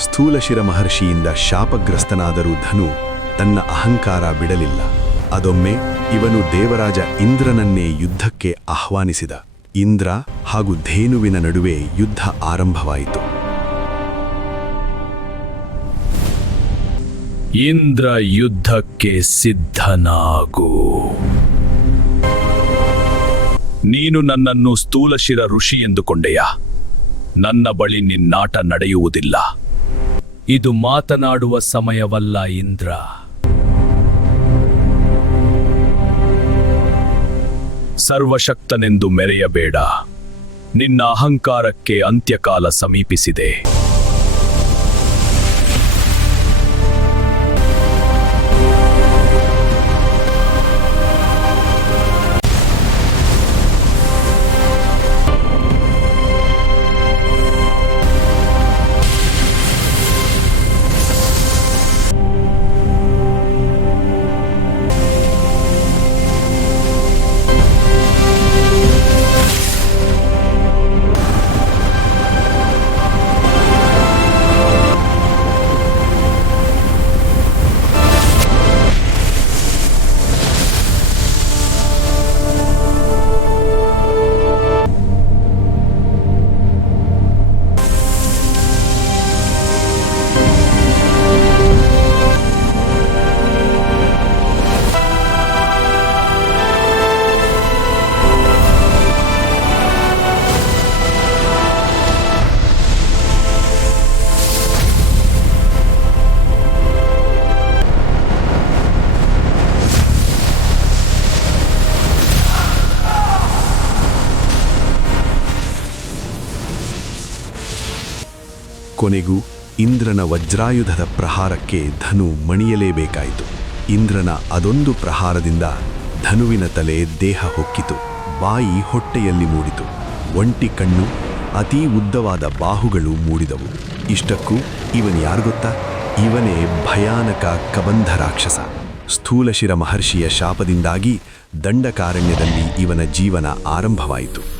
ಸ್ಥೂಲಶಿರ ಮಹರ್ಷಿಯಿಂದ ಶಾಪಗ್ರಸ್ತನಾದರೂ ಧನು ತನ್ನ ಅಹಂಕಾರ ಬಿಡಲಿಲ್ಲ. ಅದೊಮ್ಮೆ ಇವನು ದೇವರಾಜ ಇಂದ್ರನನ್ನೇ ಯುದ್ಧಕ್ಕೆ ಆಹ್ವಾನಿಸಿದ. ಇಂದ್ರ ಹಾಗೂ ಧೇನುವಿನ ನಡುವೆ ಯುದ್ಧ ಆರಂಭವಾಯಿತು. ಇಂದ್ರ ಯುದ್ಧಕ್ಕೆ ಸಿದ್ಧನಾಗು. ನೀನು ನನ್ನನ್ನು ಸ್ಥೂಲಶಿರ ಋಷಿ ಎಂದುಕೊಂಡೆಯ. ನನ್ನ ಬಳಿ ನಿನ್ನಾಟ ನಡೆಯುವುದಿಲ್ಲ. ಇದು ಮಾತನಾಡುವ ಸಮಯವಲ್ಲ ಇಂದ್ರ. ಸರ್ವಶಕ್ತನೆಂದು ಮೆರೆಯಬೇಡ. ನಿನ್ನ ಅಹಂಕಾರಕ್ಕೆ ಅಂತ್ಯಕಾಲ ಸಮೀಪಿಸಿದೆ. ಕೊನೆಗೂ ಇಂದ್ರನ ವಜ್ರಾಯುಧದ ಪ್ರಹಾರಕ್ಕೆ ಧನು ಮಣಿಯಲೇಬೇಕಾಯಿತು. ಇಂದ್ರನ ಅದೊಂದು ಪ್ರಹಾರದಿಂದ ಧನುವಿನ ತಲೆ ದೇಹ ಹೊಕ್ಕಿತು. ಬಾಯಿ ಹೊಟ್ಟೆಯಲ್ಲಿ ಮೂಡಿತು. ಒಂಟಿ ಕಣ್ಣು, ಅತೀ ಉದ್ದವಾದ ಬಾಹುಗಳು ಮೂಡಿದವು. ಇಷ್ಟಕ್ಕೂ ಇವನ್ಯಾರು ಗೊತ್ತಾ? ಇವನೇ ಭಯಾನಕ ಕಬಂಧ ರಾಕ್ಷಸ. ಸ್ಥೂಲಶಿರ ಮಹರ್ಷಿಯ ಶಾಪದಿಂದಾಗಿ ದಂಡಕಾರಣ್ಯದಲ್ಲಿ ಇವನ ಜೀವನ ಆರಂಭವಾಯಿತು.